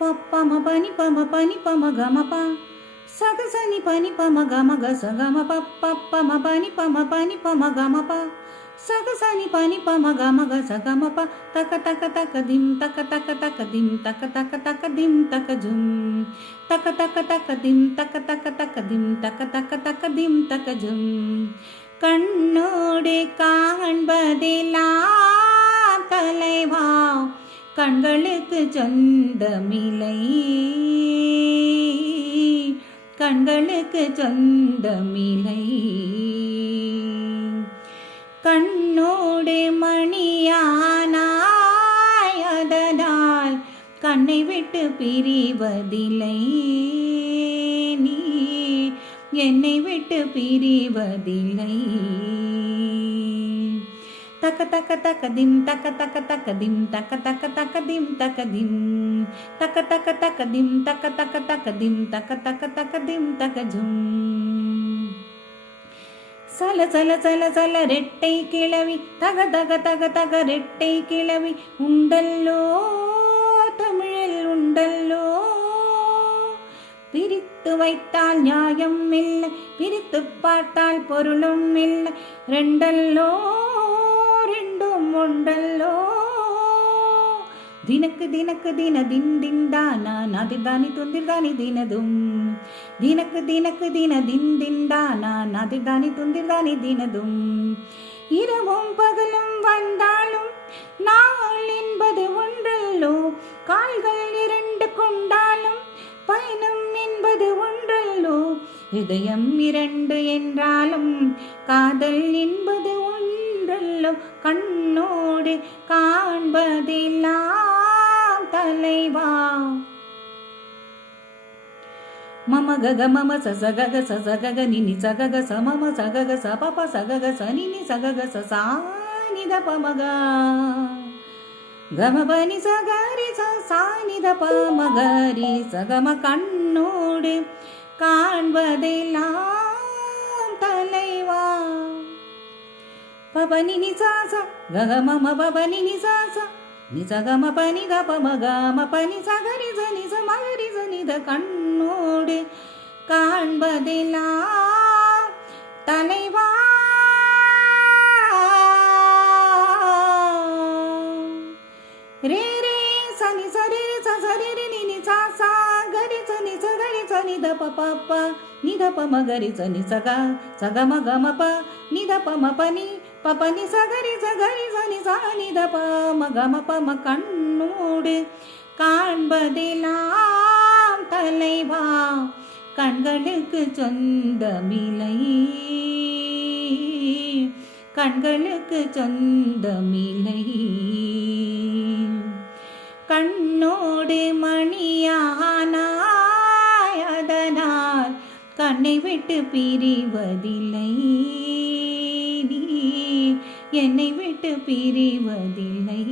பப்பம பனி பம பனி பம கமபா சகசனி பனி பம கம கச கம பப்பம பனி பம பனி பம கமபா சகசனி பனி பம கம கச கமபா தக தக தக திம் தக தக தக திம் தக தக தக திம் தக ஜும் தக தக தக திம் தக தக தக திம் தக தக தக திம் தக ஜும் கண்ணோடு காண்பதெல்லாம் தலைவா கண்களுக்கு சொந்தமில்லை கண்களுக்கு சொந்தமில்லை கண்ணோடு மணியானாய் அதனால் கண்ணை விட்டு பிரிவதில்லை நீ என்னை விட்டு பிரிவதில்லை தக்க தக்க தக்க திம் தக்க தக்க தக்க திம் தக்க தக்க தக்க திம் தக்க திம் தக்க தக்க தக்க திம் தக்க தக்க தக்க திம் தக்க தக்க தக்க திம் தக்க ஜும் சல சல சல சல ரெட்டை கிளவி தக தக தக தக ரெட்டை கிளவி உண்டல்லோ தமிழில் உண்டல்லோ பிரித்து வைத்தால் நியாயம் இல்லை பிரித்து பார்த்தால் பொருளும் இல்லை ரெண்டல்லோ ரெண்டும் உண்டல்லோ தினக்கு தினக்கு தின தின் தின்தானா நாதிர்தானி துந்திர்தானி தினதும் தினக்கு தினக்கு தின தின் தின்தானா நாதிர்தானி துந்திர்தானி தினதும் இரவும் பகலும் வந்தாலும் நாள் என்பது ஒன்றல்லோ கால்கள் இரண்டு கொண்டாலும் பயணம் என்பது ஒன்றல்லோ இதயம் இரண்டு என்றாலும் காதல் என்பது ஒன்றல்லோ கண்ணோடு காண்பதெல்லாம் தலைவா மம கக மம சசகக சசகக நினி சகக சமம சகக சபப சகக சனினி சகக சசானித பமகா கமபனி சகரி சானித பமகரி சகம கண்ணோடு காண்பதெல்லாம் தலைவா பபனி நிசாசா ககமம பபனி நிசாசா நிசகம பனி கபமகம பனி சகரி சனி சமகரி சனித கண்ணோடு காண்பதெல்லாம் தலைவா ரே ரே சனி சரி சரி நினி சா கரி சனி சகரி சனி த பப்ப நித பமகரி சனி சகா சகம கமப நித பம பனி பபனி சகரி சனி சானி த பம கம பம கண்ணோடு காண்பதெல்லாம் தலைவா கண்களுக்கு சொந்தமில்லை கண்களுக்கு சொந்தமில்லை கண்ணோடு மணியானாய் அதனால் கண்ணை விட்டு பிரிவதில்லை நீ என்னை விட்டு பிரிவதில்லை.